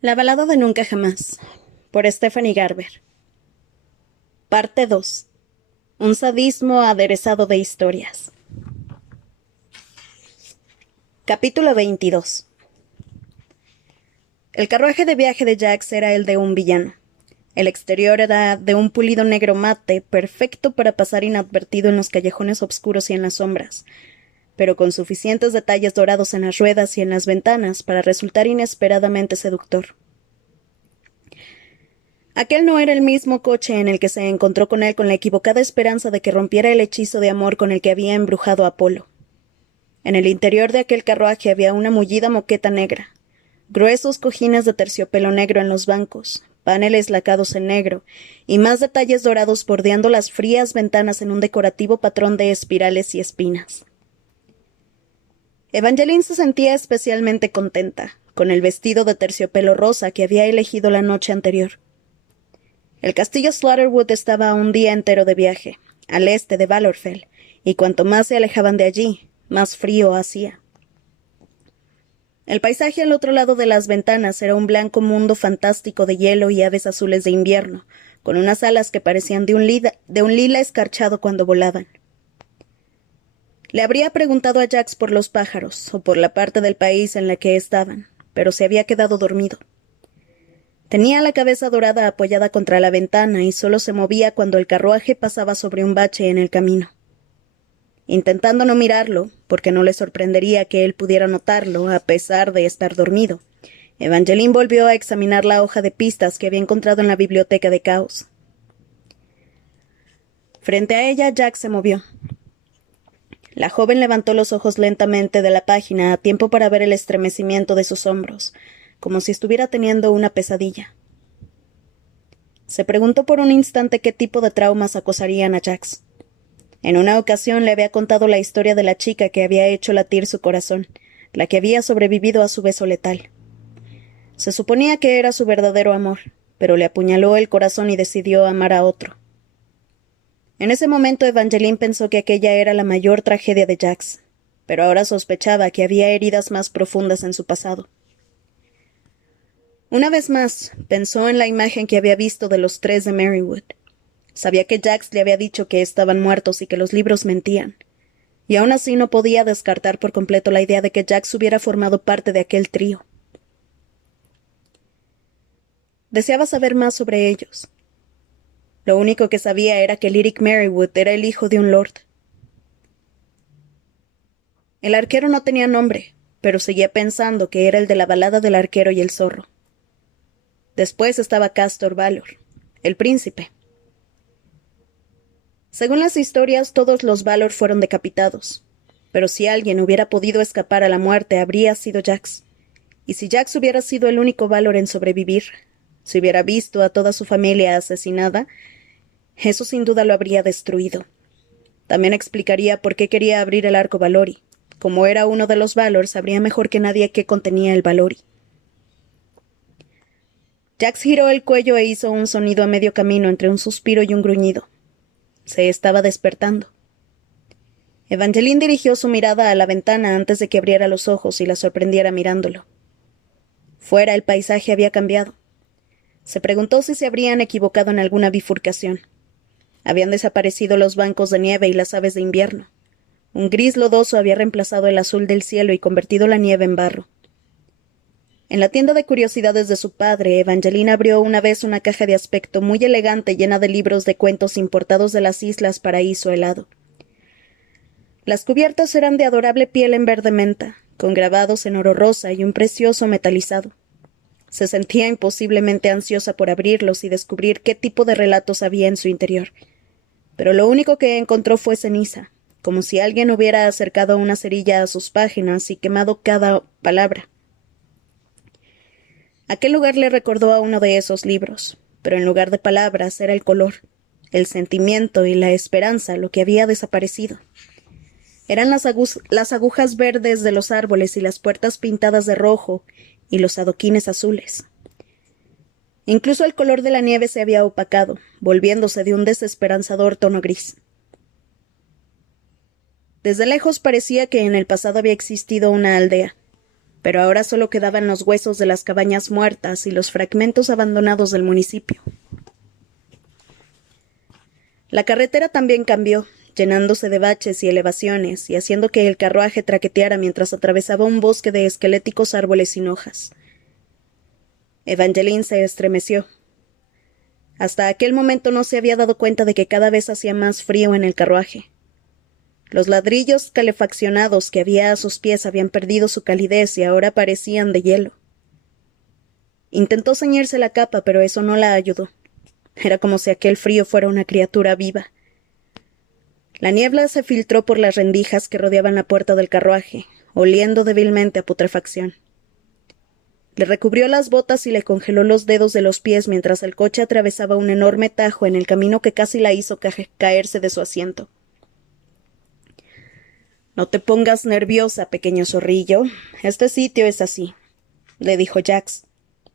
La balada de Nunca Jamás, por Stephanie Garber. Parte 2. Un sadismo aderezado de historias. Capítulo 22. El carruaje de viaje de Jax era el de un villano. El exterior era de un pulido negro mate, perfecto para pasar inadvertido en los callejones oscuros y en las sombras, pero con suficientes detalles dorados en las ruedas y en las ventanas para resultar inesperadamente seductor. Aquel no era el mismo coche en el que se encontró con él con la equivocada esperanza de que rompiera el hechizo de amor con el que había embrujado a Apolo. En el interior de aquel carruaje había una mullida moqueta negra, gruesos cojines de terciopelo negro en los bancos, paneles lacados en negro, y más detalles dorados bordeando las frías ventanas en un decorativo patrón de espirales y espinas. Evangeline se sentía especialmente contenta, con el vestido de terciopelo rosa que había elegido la noche anterior. El castillo Slaughterwood estaba a un día entero de viaje, al este de Valorfell, y cuanto más se alejaban de allí, más frío hacía. El paisaje al otro lado de las ventanas era un blanco mundo fantástico de hielo y aves azules de invierno, con unas alas que parecían de un lila escarchado cuando volaban. Le habría preguntado a Jax por los pájaros, o por la parte del país en la que estaban, pero se había quedado dormido. Tenía la cabeza dorada apoyada contra la ventana y solo se movía cuando el carruaje pasaba sobre un bache en el camino. Intentando no mirarlo, porque no le sorprendería que él pudiera notarlo, a pesar de estar dormido, Evangeline volvió a examinar la hoja de pistas que había encontrado en la biblioteca de Caos. Frente a ella, Jack se movió. La joven levantó los ojos lentamente de la página a tiempo para ver el estremecimiento de sus hombros, como si estuviera teniendo una pesadilla. Se preguntó por un instante qué tipo de traumas acosarían a Jax. En una ocasión le había contado la historia de la chica que había hecho latir su corazón, la que había sobrevivido a su beso letal. Se suponía que era su verdadero amor, pero le apuñaló el corazón y decidió amar a otro. En ese momento Evangeline pensó que aquella era la mayor tragedia de Jax, pero ahora sospechaba que había heridas más profundas en su pasado. Una vez más, pensó en la imagen que había visto de los tres de Merrywood. Sabía que Jax le había dicho que estaban muertos y que los libros mentían, y aún así no podía descartar por completo la idea de que Jax hubiera formado parte de aquel trío. Deseaba saber más sobre ellos. Lo único que sabía era que Lyric Merrywood era el hijo de un lord. El arquero no tenía nombre, pero seguía pensando que era el de la balada del arquero y el zorro. Después estaba Castor Valor, el príncipe. Según las historias, todos los Valor fueron decapitados, pero si alguien hubiera podido escapar a la muerte habría sido Jax. Y si Jax hubiera sido el único Valor en sobrevivir, si hubiera visto a toda su familia asesinada, eso sin duda lo habría destruido. También explicaría por qué quería abrir el arco Valori. Como era uno de los Valor, sabría mejor que nadie qué contenía el Valori. Jax giró el cuello e hizo un sonido a medio camino entre un suspiro y un gruñido. Se estaba despertando. Evangeline dirigió su mirada a la ventana antes de que abriera los ojos y la sorprendiera mirándolo. Fuera el paisaje había cambiado. Se preguntó si se habrían equivocado en alguna bifurcación. Habían desaparecido los bancos de nieve y las aves de invierno. Un gris lodoso había reemplazado el azul del cielo y convertido la nieve en barro. En la tienda de curiosidades de su padre, Evangeline abrió una vez una caja de aspecto muy elegante llena de libros de cuentos importados de las islas Paraíso Helado. Las cubiertas eran de adorable piel en verde menta, con grabados en oro rosa y un precioso metalizado. Se sentía imposiblemente ansiosa por abrirlos y descubrir qué tipo de relatos había en su interior. Pero lo único que encontró fue ceniza, como si alguien hubiera acercado una cerilla a sus páginas y quemado cada palabra. Aquel lugar le recordó a uno de esos libros, pero en lugar de palabras era el color, el sentimiento y la esperanza lo que había desaparecido. Eran las agujas verdes de los árboles y las puertas pintadas de rojo y los adoquines azules. Incluso el color de la nieve se había opacado, volviéndose de un desesperanzador tono gris. Desde lejos parecía que en el pasado había existido una aldea, pero ahora solo quedaban los huesos de las cabañas muertas y los fragmentos abandonados del municipio. La carretera también cambió, llenándose de baches y elevaciones, y haciendo que el carruaje traqueteara mientras atravesaba un bosque de esqueléticos árboles sin hojas. Evangeline se estremeció. Hasta aquel momento no se había dado cuenta de que cada vez hacía más frío en el carruaje. Los ladrillos calefaccionados que había a sus pies habían perdido su calidez y ahora parecían de hielo. Intentó ceñirse la capa, pero eso no la ayudó. Era como si aquel frío fuera una criatura viva. La niebla se filtró por las rendijas que rodeaban la puerta del carruaje, oliendo débilmente a putrefacción. Le recubrió las botas y le congeló los dedos de los pies mientras el coche atravesaba un enorme tajo en el camino que casi la hizo caerse de su asiento. «No te pongas nerviosa, pequeño zorrillo. Este sitio es así», le dijo Jax,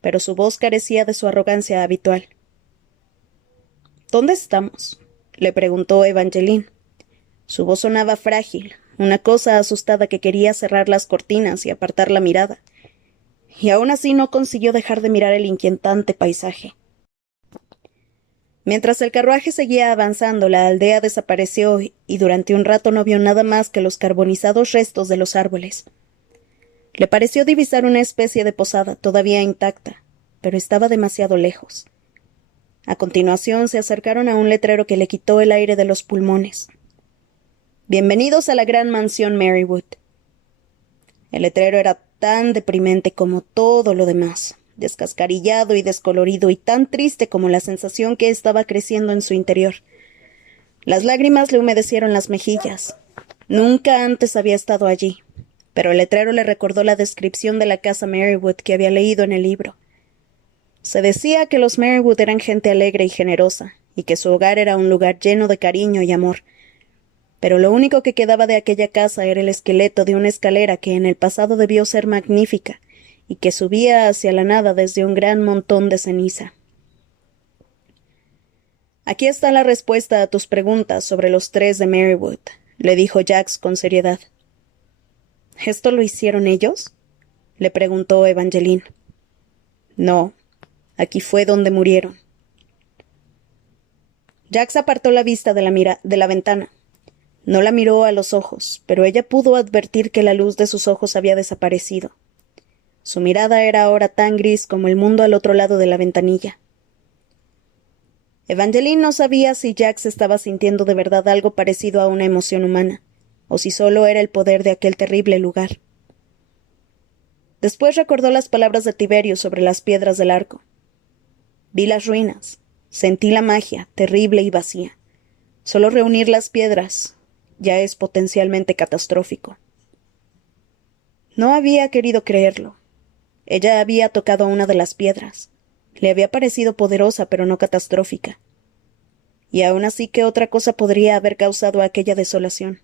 pero su voz carecía de su arrogancia habitual. «¿Dónde estamos?», le preguntó Evangeline. Su voz sonaba frágil, una cosa asustada que quería cerrar las cortinas y apartar la mirada. Y aún así no consiguió dejar de mirar el inquietante paisaje. Mientras el carruaje seguía avanzando, la aldea desapareció y durante un rato no vio nada más que los carbonizados restos de los árboles. Le pareció divisar una especie de posada todavía intacta, pero estaba demasiado lejos. A continuación se acercaron a un letrero que le quitó el aire de los pulmones. «Bienvenidos a la gran mansión Marywood». El letrero era tan deprimente como todo lo demás, descascarillado y descolorido y tan triste como la sensación que estaba creciendo en su interior. Las lágrimas le humedecieron las mejillas. Nunca antes había estado allí, pero el letrero le recordó la descripción de la casa Marywood que había leído en el libro. Se decía que los Marywood eran gente alegre y generosa, y que su hogar era un lugar lleno de cariño y amor. Pero lo único que quedaba de aquella casa era el esqueleto de una escalera que en el pasado debió ser magnífica y que subía hacia la nada desde un gran montón de ceniza. «Aquí está la respuesta a tus preguntas sobre los 3 de Marywood», le dijo Jax con seriedad. «¿Esto lo hicieron ellos?», le preguntó Evangeline. «No, aquí fue donde murieron». Jax apartó la vista de la ventana. No la miró a los ojos, pero ella pudo advertir que la luz de sus ojos había desaparecido. Su mirada era ahora tan gris como el mundo al otro lado de la ventanilla. Evangeline no sabía si Jax estaba sintiendo de verdad algo parecido a una emoción humana, o si solo era el poder de aquel terrible lugar. Después recordó las palabras de Tiberio sobre las piedras del arco. «Vi las ruinas, sentí la magia, terrible y vacía. Solo reunir las piedras ya es potencialmente catastrófico». No había querido creerlo. Ella había tocado una de las piedras. Le había parecido poderosa, pero no catastrófica. Y aún así, ¿qué otra cosa podría haber causado aquella desolación?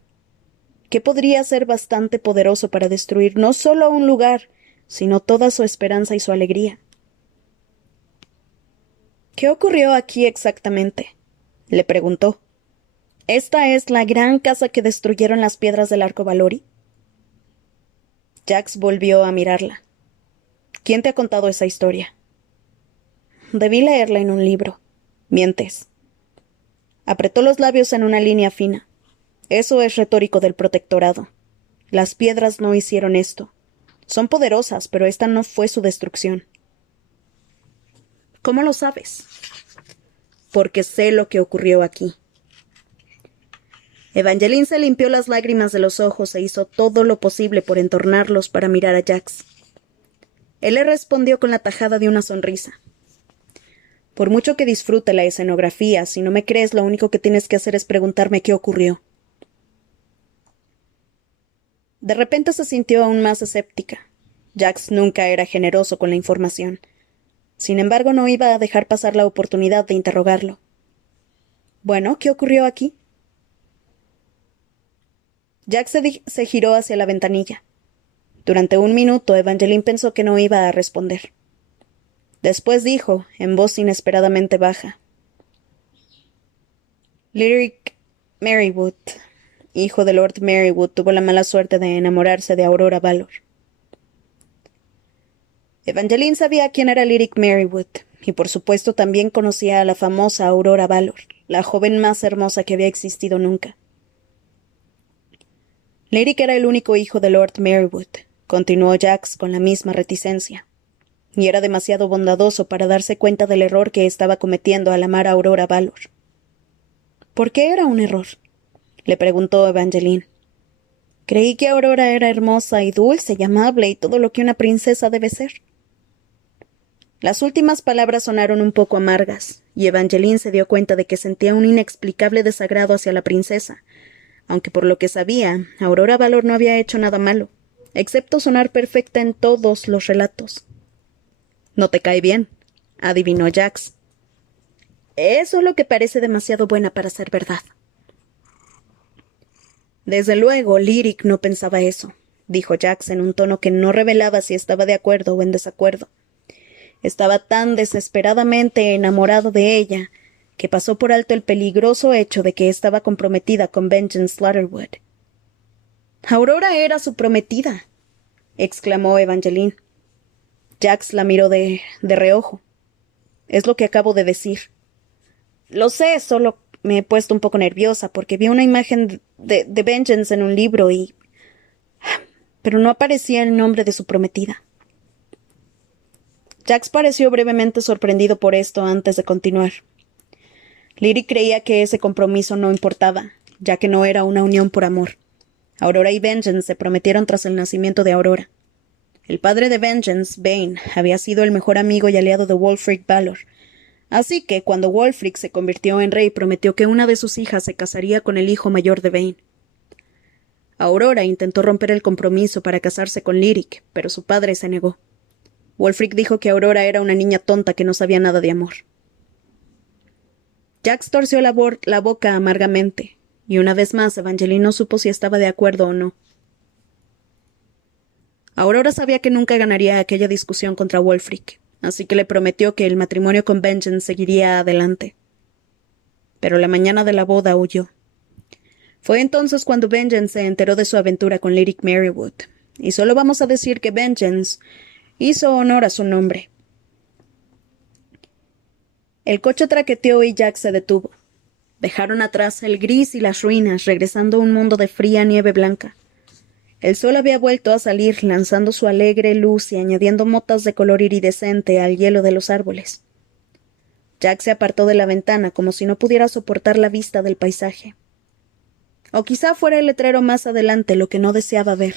¿Qué podría ser bastante poderoso para destruir no solo un lugar, sino toda su esperanza y su alegría? «¿Qué ocurrió aquí exactamente?», le preguntó. «¿Esta es la gran casa que destruyeron las piedras del arco Valori?» Jax volvió a mirarla. «¿Quién te ha contado esa historia?» «Debí leerla en un libro». «Mientes». Apretó los labios en una línea fina. «Eso es retórico del protectorado. Las piedras no hicieron esto. Son poderosas, pero esta no fue su destrucción». «¿Cómo lo sabes?» «Porque sé lo que ocurrió aquí». Evangeline se limpió las lágrimas de los ojos e hizo todo lo posible por entornarlos para mirar a Jax. Él le respondió con la tajada de una sonrisa. «Por mucho que disfrute la escenografía, si no me crees, lo único que tienes que hacer es preguntarme qué ocurrió». De repente se sintió aún más escéptica. Jax nunca era generoso con la información. Sin embargo, no iba a dejar pasar la oportunidad de interrogarlo. «Bueno, ¿qué ocurrió aquí?» Jax se giró hacia la ventanilla. Durante un minuto, Evangeline pensó que no iba a responder. Después dijo, en voz inesperadamente baja: «Lyric Marywood, hijo de Lord Marywood, tuvo la mala suerte de enamorarse de Aurora Valor». Evangeline sabía quién era Lyric Merrywood, y por supuesto también conocía a la famosa Aurora Valor, la joven más hermosa que había existido nunca. Lyric era el único hijo de Lord Merrywood, continuó Jax con la misma reticencia, y era demasiado bondadoso para darse cuenta del error que estaba cometiendo al amar a Aurora Valor. ¿Por qué era un error?, le preguntó Evangeline. Creí que Aurora era hermosa y dulce y amable y todo lo que una princesa debe ser. Las últimas palabras sonaron un poco amargas, y Evangeline se dio cuenta de que sentía un inexplicable desagrado hacia la princesa, aunque por lo que sabía, Aurora Valor no había hecho nada malo, excepto sonar perfecta en todos los relatos. «No te cae bien», adivinó Jax. «Es solo que parece demasiado buena para ser verdad». Desde luego, Lyric no pensaba eso, dijo Jax en un tono que no revelaba si estaba de acuerdo o en desacuerdo. Estaba tan desesperadamente enamorado de ella que pasó por alto el peligroso hecho de que estaba comprometida con Benjamin Slaughterwood. «Aurora era su prometida», exclamó Evangeline. Jax la miró de reojo. «Es lo que acabo de decir». «Lo sé, solo me he puesto un poco nerviosa porque vi una imagen de Vengeance en un libro y... pero no aparecía el nombre de su prometida». Jax pareció brevemente sorprendido por esto antes de continuar. Lyric creía que ese compromiso no importaba, ya que no era una unión por amor. Aurora y Vengeance se prometieron tras el nacimiento de Aurora. El padre de Vengeance, Vane, había sido el mejor amigo y aliado de Wulfric Valor, así que cuando Wulfric se convirtió en rey prometió que una de sus hijas se casaría con el hijo mayor de Vane. Aurora intentó romper el compromiso para casarse con Lyric, pero su padre se negó. Wulfric dijo que Aurora era una niña tonta que no sabía nada de amor. Jax torció la boca amargamente, y una vez más Evangeline no supo si estaba de acuerdo o no. Aurora sabía que nunca ganaría aquella discusión contra Wulfric, así que le prometió que el matrimonio con Vengeance seguiría adelante. Pero la mañana de la boda huyó. Fue entonces cuando Vengeance se enteró de su aventura con Lyric Merrywood, y solo vamos a decir que Vengeance hizo honor a su nombre. El coche traqueteó y Jack se detuvo. Dejaron atrás el gris y las ruinas, regresando a un mundo de fría nieve blanca. El sol había vuelto a salir, lanzando su alegre luz y añadiendo motas de color iridescente al hielo de los árboles. Jack se apartó de la ventana como si no pudiera soportar la vista del paisaje. O quizá fuera el letrero más adelante lo que no deseaba ver.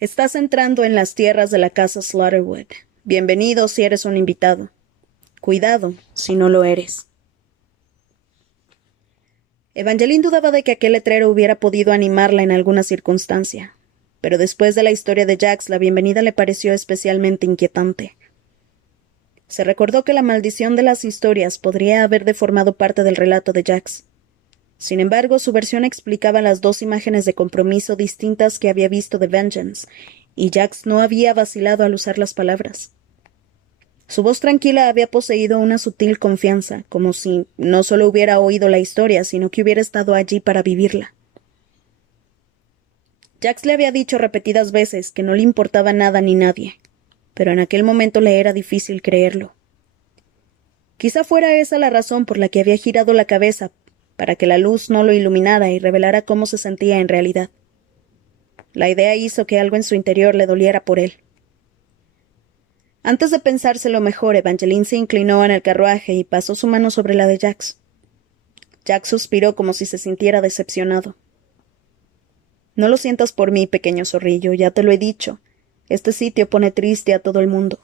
Estás entrando en las tierras de la casa Slaughterwood. Bienvenido si eres un invitado. Cuidado si no lo eres. Evangeline dudaba de que aquel letrero hubiera podido animarla en alguna circunstancia, pero después de la historia de Jax, la bienvenida le pareció especialmente inquietante. Se recordó que la maldición de las historias podría haber deformado parte del relato de Jax. Sin embargo, su versión explicaba las dos imágenes de compromiso distintas que había visto de Vengeance, y Jax no había vacilado al usar las palabras. Su voz tranquila había poseído una sutil confianza, como si no solo hubiera oído la historia, sino que hubiera estado allí para vivirla. Jax le había dicho repetidas veces que no le importaba nada ni nadie, pero en aquel momento le era difícil creerlo. Quizá fuera esa la razón por la que había girado la cabeza, para que la luz no lo iluminara y revelara cómo se sentía en realidad. La idea hizo que algo en su interior le doliera por él. Antes de pensárselo mejor, Evangeline se inclinó en el carruaje y pasó su mano sobre la de Jax. Jax suspiró como si se sintiera decepcionado. No lo sientas por mí, pequeño zorrillo, ya te lo he dicho. Este sitio pone triste a todo el mundo.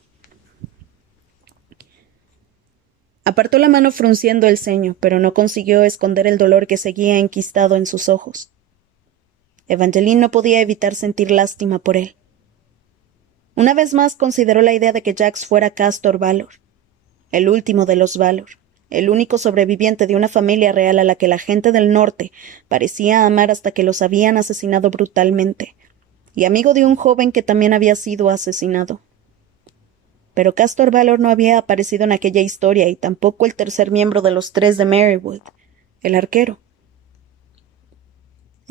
Apartó la mano frunciendo el ceño, pero no consiguió esconder el dolor que seguía enquistado en sus ojos. Evangeline no podía evitar sentir lástima por él. Una vez más consideró la idea de que Jax fuera Castor Valor, el último de los Valor, el único sobreviviente de una familia real a la que la gente del norte parecía amar hasta que los habían asesinado brutalmente, y amigo de un joven que también había sido asesinado. Pero Castor Valor no había aparecido en aquella historia, y tampoco el tercer miembro de los tres de Merrywood, el arquero.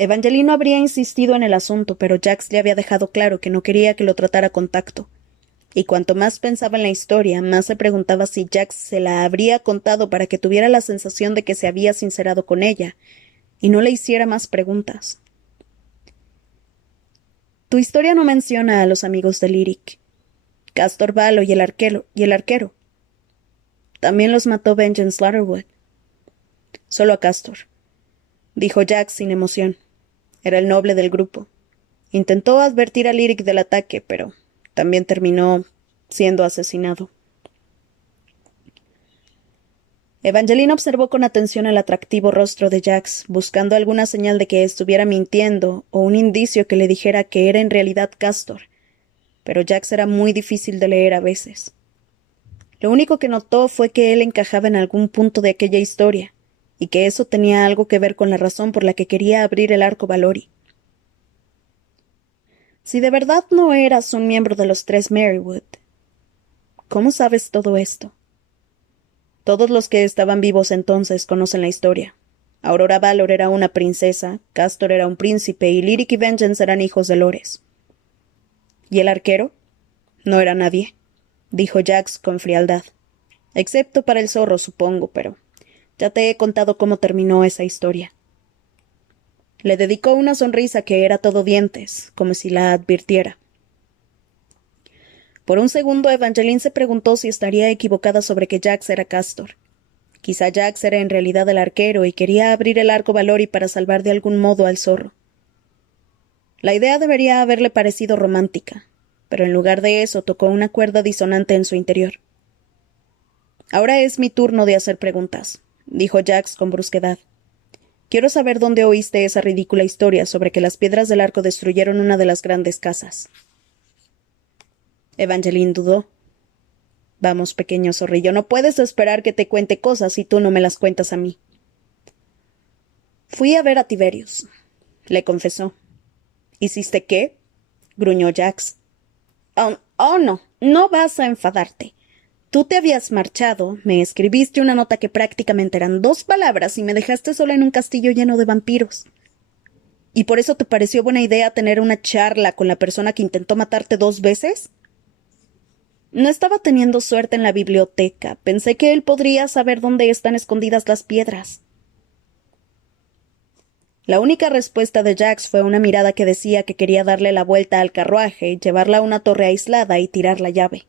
Evangeline no habría insistido en el asunto, pero Jax le había dejado claro que no quería que lo tratara con tacto. Y cuanto más pensaba en la historia, más se preguntaba si Jax se la habría contado para que tuviera la sensación de que se había sincerado con ella, y no le hiciera más preguntas. Tu historia no menciona a los amigos de Lyric. Castor Valo y el arquero. También los mató Vengeance Slaughterwood. Solo a Castor, dijo Jax sin emoción. Era el noble del grupo. Intentó advertir a Lyric del ataque, pero también terminó siendo asesinado. Evangeline observó con atención el atractivo rostro de Jax, buscando alguna señal de que estuviera mintiendo o un indicio que le dijera que era en realidad Castor. Pero Jax era muy difícil de leer a veces. Lo único que notó fue que él encajaba en algún punto de aquella historia, y que eso tenía algo que ver con la razón por la que quería abrir el arco Valori. Si de verdad no eras un miembro de los tres Merrywood, ¿cómo sabes todo esto? Todos los que estaban vivos entonces conocen la historia. Aurora Valor era una princesa, Castor era un príncipe y Lyric y Vengeance eran hijos de lores. ¿Y el arquero? No era nadie, dijo Jax con frialdad. Excepto para el zorro, supongo, pero ya te he contado cómo terminó esa historia. Le dedicó una sonrisa que era todo dientes, como si la advirtiera. Por un segundo Evangeline se preguntó si estaría equivocada sobre que Jax era Castor. Quizá Jax era en realidad el arquero y quería abrir el arco Valori para salvar de algún modo al zorro. La idea debería haberle parecido romántica, pero en lugar de eso tocó una cuerda disonante en su interior. Ahora es mi turno de hacer preguntas, dijo Jax con brusquedad. Quiero saber dónde oíste esa ridícula historia sobre que las piedras del arco destruyeron una de las grandes casas. Evangeline dudó. Vamos, pequeño zorrillo, no puedes esperar que te cuente cosas si tú no me las cuentas a mí. Fui a ver a Tiberius, le confesó. ¿Hiciste qué? Gruñó Jax. Oh, no vas a enfadarte. Tú te habías marchado, me escribiste una nota que prácticamente eran 2 palabras y me dejaste sola en un castillo lleno de vampiros. ¿Y por eso te pareció buena idea tener una charla con la persona que intentó matarte 2 veces? No estaba teniendo suerte en la biblioteca. Pensé que él podría saber dónde están escondidas las piedras. La única respuesta de Jax fue una mirada que decía que quería darle la vuelta al carruaje, llevarla a una torre aislada y tirar la llave.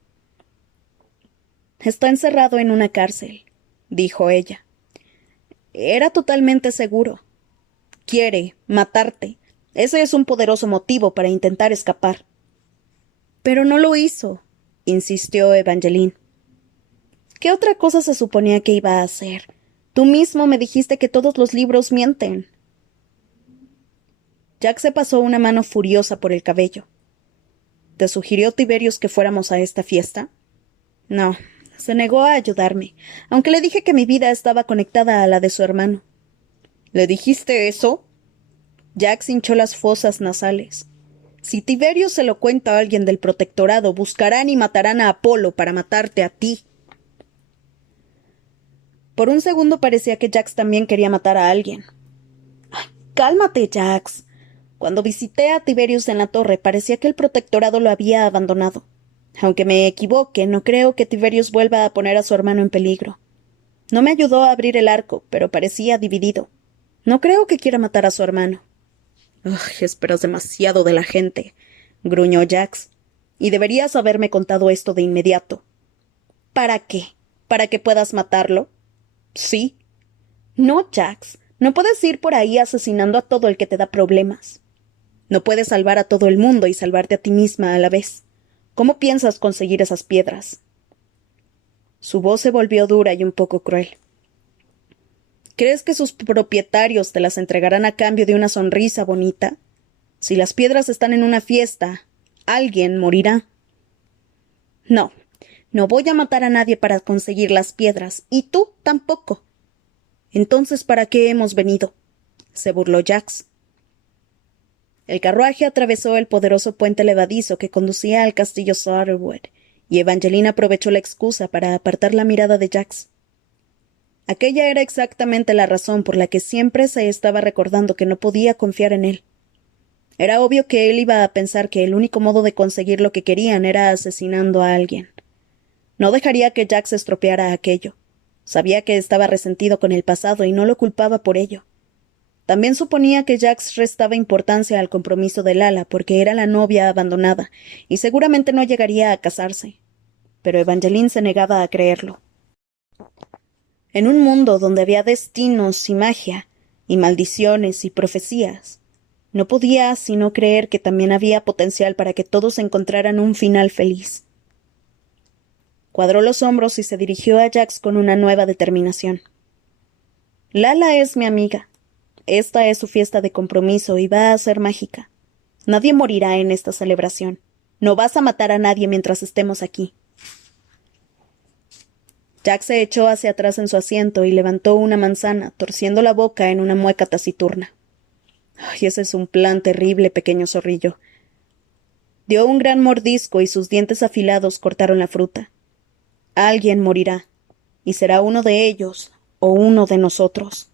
Está encerrado en una cárcel, dijo ella. Era totalmente seguro. Quiere matarte. Ese es un poderoso motivo para intentar escapar. Pero no lo hizo, insistió Evangeline. ¿Qué otra cosa se suponía que iba a hacer? Tú mismo me dijiste que todos los libros mienten. Jack se pasó una mano furiosa por el cabello. ¿Te sugirió Tiberius que fuéramos a esta fiesta? No, se negó a ayudarme, aunque le dije que mi vida estaba conectada a la de su hermano. ¿Le dijiste eso? Jack hinchó las fosas nasales. Si Tiberius se lo cuenta a alguien del protectorado, buscarán y matarán a Apolo para matarte a ti. Por un segundo parecía que Jax también quería matar a alguien. Ay, cálmate, Jax. Cuando visité a Tiberius en la torre, parecía que el protectorado lo había abandonado. Aunque me equivoque, no creo que Tiberius vuelva a poner a su hermano en peligro. No me ayudó a abrir el arco, pero parecía dividido. No creo que quiera matar a su hermano. Esperas demasiado de la gente, gruñó Jax. Y deberías haberme contado esto de inmediato. ¿Para qué? ¿Para que puedas matarlo? Sí. No, Jax. No puedes ir por ahí asesinando a todo el que te da problemas. No puedes salvar a todo el mundo y salvarte a ti misma a la vez. ¿Cómo piensas conseguir esas piedras? Su voz se volvió dura y un poco cruel. ¿Crees que sus propietarios te las entregarán a cambio de una sonrisa bonita? Si las piedras están en una fiesta, alguien morirá. No, no voy a matar a nadie para conseguir las piedras, y tú tampoco. Entonces, ¿para qué hemos venido? Se burló Jax. El carruaje atravesó el poderoso puente levadizo que conducía al castillo Slaughterwood, y Evangeline aprovechó la excusa para apartar la mirada de Jax. Aquella era exactamente la razón por la que siempre se estaba recordando que no podía confiar en él. Era obvio que él iba a pensar que el único modo de conseguir lo que querían era asesinando a alguien. No dejaría que Jack se estropeara aquello. Sabía que estaba resentido con el pasado y no lo culpaba por ello. También suponía que Jax restaba importancia al compromiso de Lala porque era la novia abandonada y seguramente no llegaría a casarse. Pero Evangeline se negaba a creerlo. En un mundo donde había destinos y magia, y maldiciones y profecías, no podía sino creer que también había potencial para que todos encontraran un final feliz. Cuadró los hombros y se dirigió a Jax con una nueva determinación. Lala es mi amiga. Esta es su fiesta de compromiso y va a ser mágica. Nadie morirá en esta celebración. No vas a matar a nadie mientras estemos aquí. Jack se echó hacia atrás en su asiento y levantó una manzana, torciendo la boca en una mueca taciturna. Ay, ese es un plan terrible, pequeño zorrillo. Dio un gran mordisco y sus dientes afilados cortaron la fruta. Alguien morirá, y será uno de ellos o uno de nosotros.